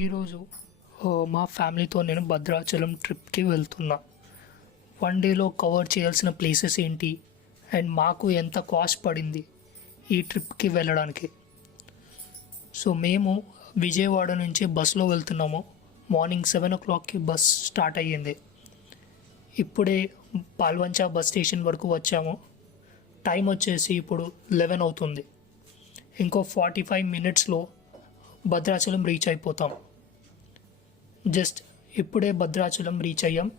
ఈరోజు మా ఫ్యామిలీతో నేను భద్రాచలం ట్రిప్కి వెళ్తున్నా. వన్ డేలో కవర్ చేయాల్సిన ప్లేసెస్ ఏంటి? అండ్ మాకు ఎంత కాస్ట్ పడింది ఈ ట్రిప్కి వెళ్ళడానికి? సో మేము విజయవాడ నుంచి బస్సులో వెళ్తున్నాము. మార్నింగ్ సెవెన్ ఓ క్లాక్కి బస్ స్టార్ట్ అయ్యింది. ఇప్పుడే పాల్వంచ బస్ స్టేషన్ వరకు వచ్చాము. టైం వచ్చేసి ఇప్పుడు లెవెన్ అవుతుంది. ఇంకో ఫార్టీ ఫైవ్ మినిట్స్లో భద్రాచలం రీచ్ అయిపోతాం. జస్ట్ ఇప్పుడే భద్రాచలం రీచ్ అయ్యాం.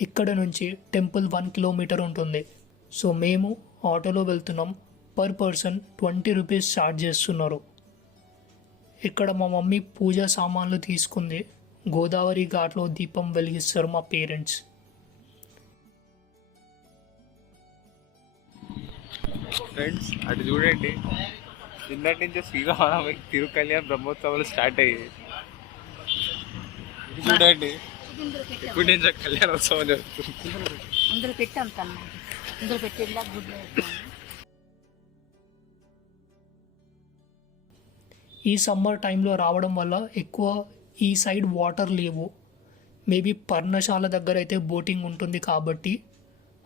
ఇక్కడ నుంచి టెంపుల్ వన్ కిలోమీటర్ ఉంటుంది. సో మేము ఆటోలో వెళ్తున్నాం. Per person twenty rupees charge చేస్తున్నారు. ఇక్కడ మా మమ్మీ పూజా సామాన్లు తీసుకుంది. గోదావరి ఘాట్లో దీపం వెలిగిస్తారు మా పేరెంట్స్ ఫ్రెండ్స్ అటు చూడండి. నిన్నటి నుంచి శ్రీరామనవమి తిరుకల్యాణ్ బ్రహ్మోత్సవాలు స్టార్ట్ అయ్యాయి. చూడండి ఇప్పుడు కళ్యాణోత్సవం జరుగుతుంది. పెట్టాం పెట్టి గుడ్లు వేస్తాను. ఈ సమ్మర్ టైంలో రావడం వల్ల ఎక్కువ ఈ సైడ్ వాటర్ లేవు. మేబీ పర్ణశాల దగ్గర అయితే బోటింగ్ ఉంటుంది కాబట్టి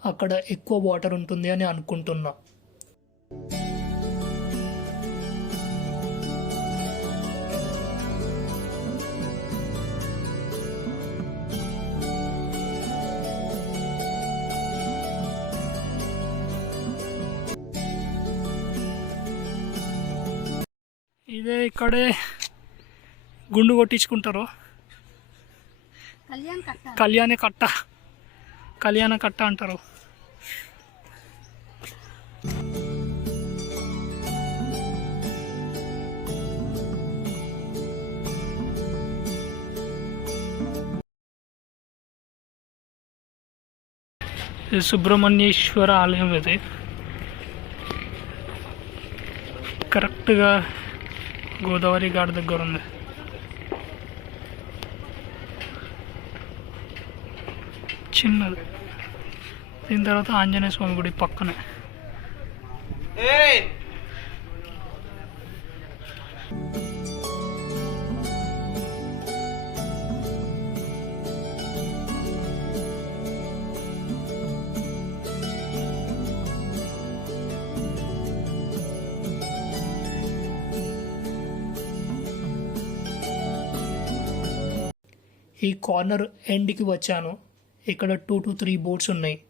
అక్కడ ఎక్కువ వాటర్ ఉంటుంది అని అనుకుంటున్నా. ఇదే ఇక్కడే గుండు కొట్టించుకుంటారు. కళ్యాణ్ కట్ట. కళ్యాణ కట్ట. కళ్యాణ కట్ట అంటారు. సుబ్రహ్మణ్యేశ్వర ఆలయం ఇది. కరెక్ట్గా గోదావరి ఘాట్ దగ్గర ఉంది. చిన్నది. దీని తర్వాత ఆంజనేయ స్వామి గుడి పక్కనే. ఈ కార్నర్ ఎండ్కి వచ్చాను. ఇక్కడ టూ టు త్రీ బోట్స్ ఉన్నాయి.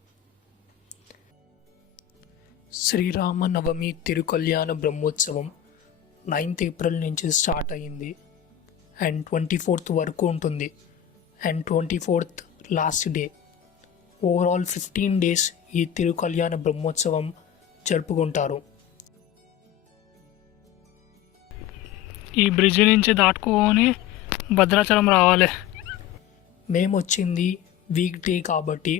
శ్రీరామ నవమి తిరుకల్యాణ బ్రహ్మోత్సవం నైన్త్ ఏప్రిల్ నుంచి స్టార్ట్ అయ్యింది. అండ్ ట్వంటీ ఫోర్త్ వరకు ఉంటుంది. And twenty fourth last day. Overall fifteen days ఈ తిరుకల్యాణ బ్రహ్మోత్సవం జరుపుకుంటారు. ఈ బ్రిడ్జ్ నుంచి దాటుకొని భద్రాచలం రావాలి. మేము వచ్చింది వీక్ డే కాబట్టి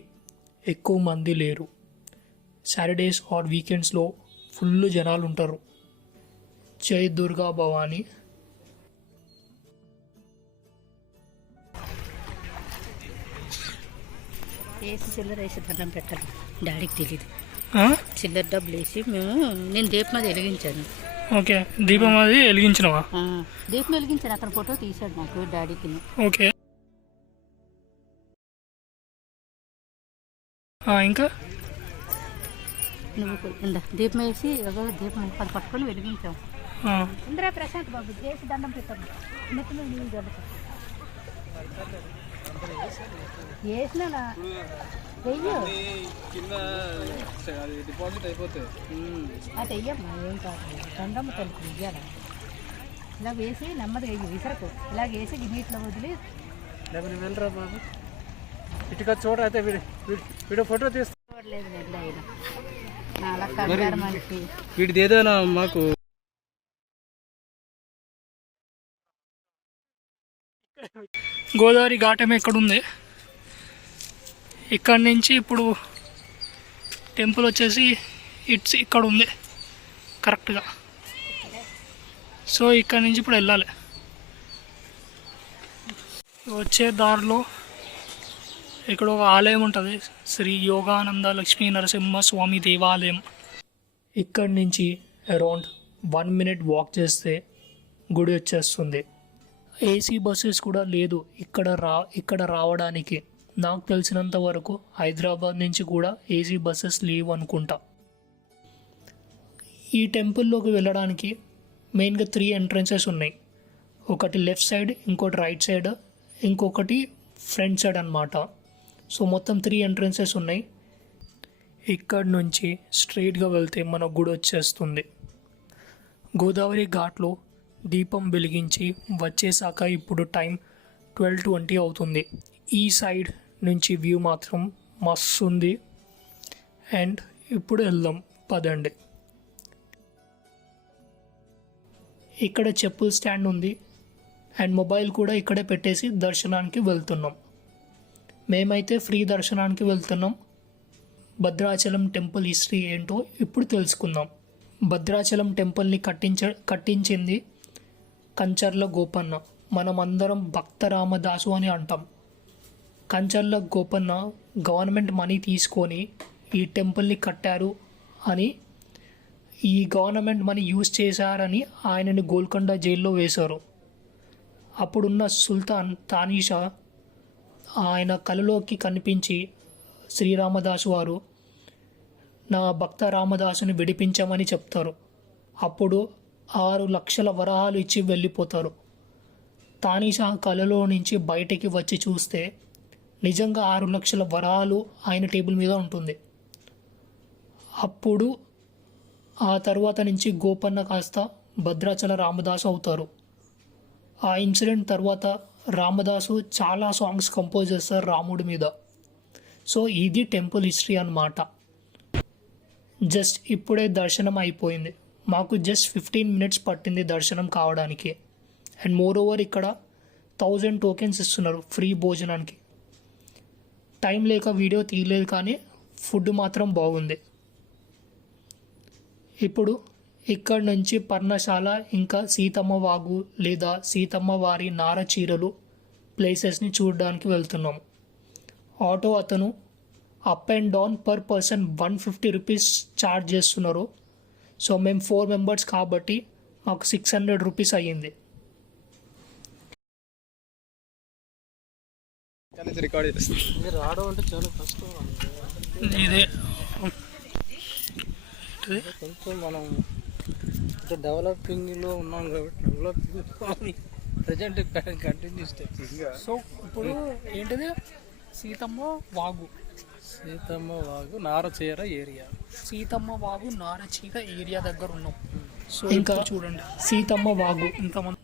ఎక్కువ మంది లేరు. సాటర్డేస్ ఆర్ వీకెండ్స్లో ఫుల్ జనాలు ఉంటారు జై దుర్గా భవాని. వేసి చిల్లర వేసి దండం పెట్టాలి. డాడీకి తెలియదు? చిల్లర డబ్బులు వేసి మేము నేను దీపం అది వెలిగించాను. ఓకే. దీపం అది వెలిగించినవా? దీపం వెలిగించాను. అతను ఫోటో తీశాడు నాకు డాడీకి. ఓకే. ఇంకా? నువ్వు ఇందా దీపం వేసి ఏదో దీపం అది పట్టుకొని వెలిగించాం ఇందిరా ప్రశాంత్ బాబు వేసి దండం పెట్టాము నెత్తి మీద నీళ్ళు చల్లుతా. వేసినా వెయ్యు కింద డిపాజిట్ అయిపోతుంది అది వెయ్యమ్మా ఏం కాదు. దండమ్మ తల్లికి వెయ్యాల ఇలా వేసి నెమ్మదిగా వెయ్యి విసరకు. ఇలా వేసి నీటిలో వదిలి వెళ్ళరా బాబు? ఇటుక చూడ అయితే వీడి వీడి- ఫోటో మనిషి వీడిది ఏదైనా మాకు గోదావరి ఘాటం ఎక్కడుంది? ఇక్కడ నుంచి ఇప్పుడు టెంపుల్ వచ్చేసి ఇట్స్ ఇక్కడ ఉంది కరెక్ట్గా. సో ఇక్కడ నుంచి ఇప్పుడు వెళ్ళాలి. వచ్చే దారిలో ఇక్కడ ఒక ఆలయం ఉంటుంది. శ్రీ యోగానంద లక్ష్మీ నరసింహ స్వామి దేవాలయం. ఇక్కడి నుంచి అరౌండ్ వన్ మినిట్ వాక్ చేస్తే గుడి వచ్చేస్తుంది. ఏసీ బస్సెస్ కూడా లేదు ఇక్కడ రా ఇక్కడ రావడానికి. నాకు తెలిసినంత వరకు హైదరాబాద్ నుంచి కూడా ఏసీ బస్సెస్ లేవు అనుకుంటా. ఈ టెంపుల్లోకి వెళ్ళడానికి మెయిన్గా త్రీ ఎంట్రన్సెస్ ఉన్నాయి. ఒకటి లెఫ్ట్ సైడ్ ఇంకోటి రైట్ సైడ్ ఇంకొకటి ఫ్రంట్ సైడ్ అనమాట సో మొత్తం త్రీ ఎంట్రన్సెస్ ఉన్నాయి. ఇక్కడ నుంచి స్ట్రైట్గా వెళ్తే మన గుడి వచ్చేస్తుంది. గోదావరి ఘాట్లో దీపం వెలిగించి వచ్చేసాక ఇప్పుడు టైం ట్వెల్వ్ ట్వంటీ అవుతుంది. ఈ సైడ్ నుంచి వ్యూ మాత్రం మస్తు ఉంది అండ్ ఇప్పుడు వెళ్దాం పదండి. ఇక్కడ చెప్పుల స్టాండ్ ఉంది. అండ్ మొబైల్ కూడా ఇక్కడే పెట్టేసి దర్శనానికి వెళ్తున్నాం. మేమైతే ఫ్రీ దర్శనానికి వెళ్తున్నాం. భద్రాచలం టెంపుల్ హిస్టరీ ఏంటో ఇప్పుడు తెలుసుకుందాం. భద్రాచలం టెంపుల్ని కట్టించ కట్టించింది కంచర్ల గోపన్న. మనమందరం భక్త రామదాసు అని అంటాం. కంచర్ల గోపన్న గవర్నమెంట్ మనీ తీసుకొని ఈ టెంపుల్ని కట్టారు అని ఈ గవర్నమెంట్ మనీ యూజ్ చేశారని ఆయనని గోల్కొండ జైల్లో వేశారు. అప్పుడున్న సుల్తాన్ తానీషా ఆయన కలలోకి కనిపించి శ్రీరామదాసు వారు నా భక్త రామదాసుని విడిపించమని చెప్తారు. అప్పుడు ఆరు లక్షల వరహాలు ఇచ్చి వెళ్ళిపోతారు. తానీషా కలలో నుంచి బయటికి వచ్చి చూస్తే నిజంగా ఆరు లక్షల వరహాలు ఆయన టేబుల్ మీద ఉంటుంది. అప్పుడు ఆ తర్వాత నుంచి గోపన్న కాస్త భద్రాచల రామదాసు అవుతారు. ఆ ఇన్సిడెంట్ తర్వాత రామదాసు చాలా సాంగ్స్ కంపోజ్ చేస్తారు రాముడి మీద. సో ఇది టెంపుల్ హిస్టరీ అన్నమాట. జస్ట్ ఇప్పుడే దర్శనం అయిపోయింది. మాకు జస్ట్ ఫిఫ్టీన్ మినిట్స్ పట్టింది దర్శనం కావడానికి. అండ్ మోర్ ఓవర్ ఇక్కడ థౌజండ్ టోకెన్స్ ఇస్తున్నారు ఫ్రీ భోజనానికి. టైం లేక వీడియో తీయలేదు కానీ ఫుడ్ మాత్రం బాగుంది. ఇప్పుడు ఇక్కడ నుంచి పర్ణశాల ఇంకా సీతమ్మ వాగు లేదా సీతమ్మ వారి నార చీరలు ప్లేసెస్ని చూడడానికి వెళ్తున్నాం. ఆటో అతను up and down per person one fifty rupees charge చేస్తున్నారు. సో మేము ఫోర్ మెంబర్స్ కాబట్టి మాకు సిక్స్ హండ్రెడ్ రూపీస్ అయ్యింది. ఇదే. కొంచెం మనం అంటే డెవలపింగ్లో ఉన్నాం కాబట్టి developing present continue step so ఇప్పుడు ఏంటిది? సీతమ్మ వాగు. సీతమ్మ వాగు నారచీర ఏరియా. సీతమ్మ వాగు నారచీక ఏరియా దగ్గర ఉన్నాం. సో ఇంకా చూడండి. సీతమ్మ వాగు ఇంతమంది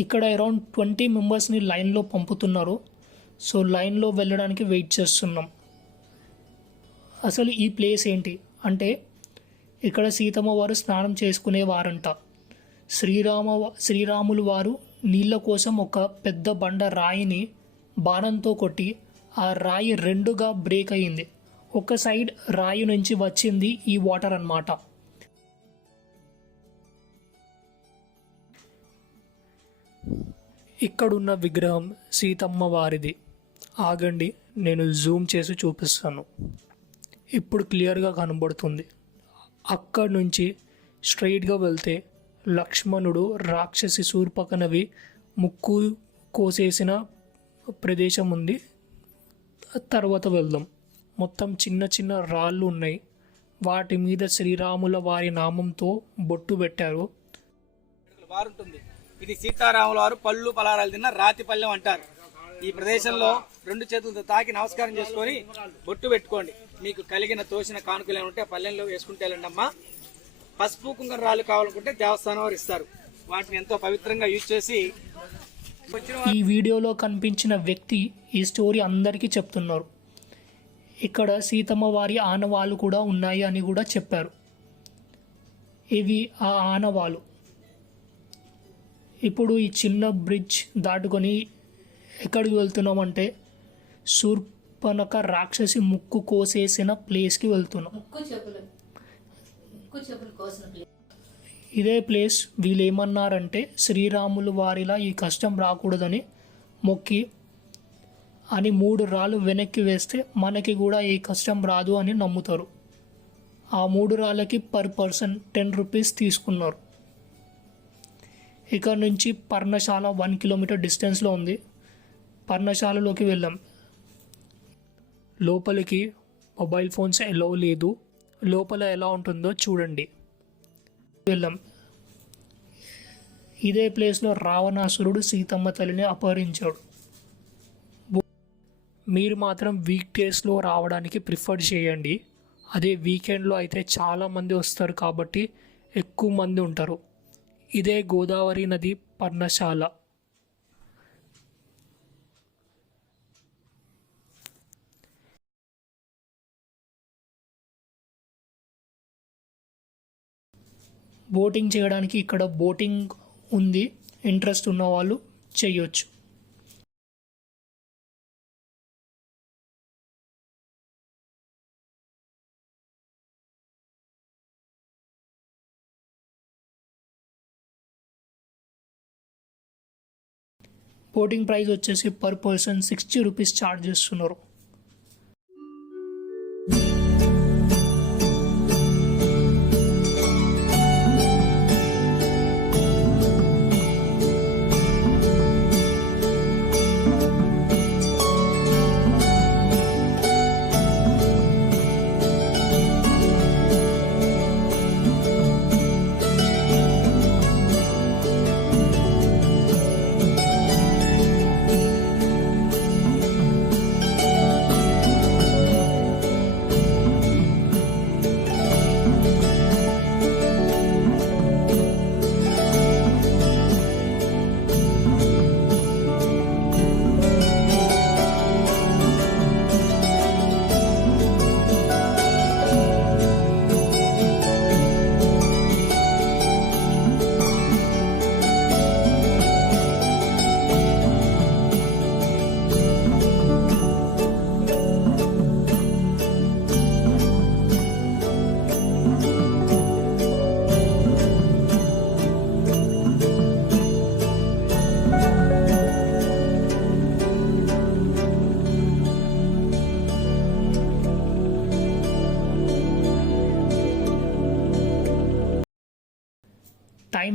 ఇక్కడ అరౌండ్ ట్వంటీ మెంబర్స్ని లైన్లో పంపుతున్నారు. సో లైన్లో వెళ్ళడానికి వెయిట్ చేస్తున్నాం. అసలు ఈ ప్లేస్ ఏంటి? అంటే ఇక్కడ సీతమ్మ వారు స్నానం చేసుకునేవారంట. శ్రీరామ శ్రీరాములు వారు నీళ్ళ కోసం ఒక పెద్ద బండ రాయిని బాణంతో కొట్టి ఆ రాయి రెండుగా బ్రేక్ అయింది. ఒక సైడ్ రాయి నుంచి వచ్చింది ఈ వాటర్ అన్నమాట. ఇక్కడున్న విగ్రహం సీతమ్మ వారిది. ఆగండి నేను జూమ్ చేసి చూపిస్తాను. ఇప్పుడు క్లియర్గా కనబడుతుంది. అక్కడి నుంచి స్ట్రైట్గా వెళ్తే లక్ష్మణుడు రాక్షసి శూర్పకనవి ముక్కు కోసేసిన ప్రదేశం ఉంది. తర్వాత వెళ్దాం. మొత్తం చిన్న చిన్న రాళ్ళు ఉన్నాయి. వాటి మీద శ్రీరాముల వారి నామంతో బొట్టు పెట్టారు. బారుంటుంది ఇది సీతారాముల వారు పళ్ళు పలారాలు తిన్న రాతి పళ్ళెం అంటారు. ఈ ప్రదేశంలో రెండు చేతులతో తాకి నమస్కారం చేసుకొని బొట్టు పెట్టుకోండి. మీకు కలిగిన తోసిన కానుకలు ఏమంటే పల్లెల్లో వేసుకుంటే వెళ్ళండమ్మా. పసుపు కుంకర రాళ్ళు కావాలనుకుంటే దేవస్థానం వారు ఇస్తారు. వాటిని ఎంతో పవిత్రంగా యూజ్ చేసి ఈ వీడియోలో కనిపించిన వ్యక్తి ఈ స్టోరీ అందరికీ చెప్తున్నారు. ఇక్కడ సీతమ్మ వారి ఆనవాళ్ళు కూడా ఉన్నాయి అని కూడా చెప్పారు. ఇవి ఆ ఆనవాళ్ళు. ఇప్పుడు ఈ చిన్న బ్రిడ్జ్ దాటుకొని ఎక్కడికి వెళ్తున్నామంటే శూర్పణక రాక్షసి ముక్కు కోసేసిన ప్లేస్కి వెళ్తున్నాం. ఇదే ప్లేస్ వీళ్ళు ఏమన్నారంటే శ్రీరాములు వారిలా ఈ కష్టం రాకూడదని మొక్కి అని మూడు రాళ్ళు వెనక్కి వేస్తే మనకి కూడా ఈ కష్టం రాదు అని నమ్ముతారు. ఆ మూడు రాళ్ళకి పర్ పర్సన్ టెన్ రూపీస్ తీసుకున్నారు. ఇక్కడ నుంచి పర్ణశాల వన్ కిలోమీటర్ డిస్టెన్స్లో ఉంది. పర్ణశాలలోకి వెళ్ళాం. లోపలికి మొబైల్ ఫోన్స్ ఎలో లేదు. లోపల ఎలా ఉంటుందో చూడండి. వెళ్ళాం ఇదే ప్లేస్లో రావణాసురుడు సీతమ్మ తల్లిని అపహరించాడు. మీరు మాత్రం వీక్ డేస్లో రావడానికి ప్రిఫర్ చేయండి. అదే వీకెండ్లో అయితే చాలామంది వస్తారు కాబట్టి ఎక్కువ మంది ఉంటారు. ఇదే గోదావరి నది పర్ణశాల. బోటింగ్ చేయడానికి ఇక్కడ బోటింగ్ ఉంది. ఇంట్రెస్ట్ ఉన్న వాళ్ళు చేయొచ్చు. బోటింగ్ ప్రైస్ వచ్చేసి per person sixty rupees charge చేస్తున్నారు.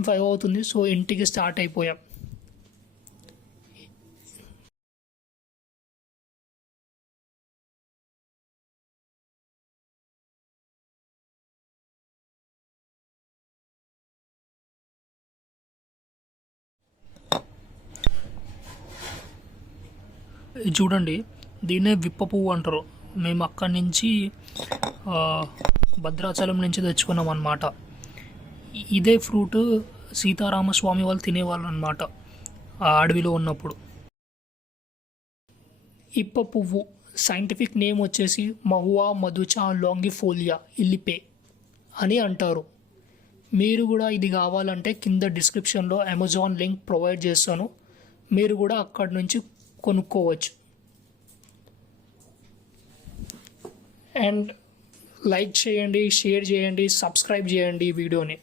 ఫైవ్ అవుతుంది. సో ఇంటికి స్టార్ట్ అయిపోయాం. ఇది చూడండి దీన్నే విప్ప పువ్వు అంటారు. మేము అక్కడి నుంచి భద్రాచలం నుంచి తెచ్చుకున్నాం అన్నమాట ఇదే ఫ్రూట్ సీతారామస్వామి వాళ్ళు తినేవాళ్ళు అనమాట ఆ అడవిలో ఉన్నప్పుడు. ఇప్ప పువ్వు సైంటిఫిక్ నేమ్ వచ్చేసి మహువా మధుచా లాంగిఫోలియా ఇల్లిపే అని అంటారు. మీరు కూడా ఇది కావాలంటే కింద డిస్క్రిప్షన్లో అమెజాన్ లింక్ ప్రొవైడ్ చేస్తాను. మీరు కూడా అక్కడి నుంచి కొనుక్కోవచ్చు. అండ్ లైక్ చేయండి షేర్ చేయండి సబ్స్క్రైబ్ చేయండి ఈ వీడియోని.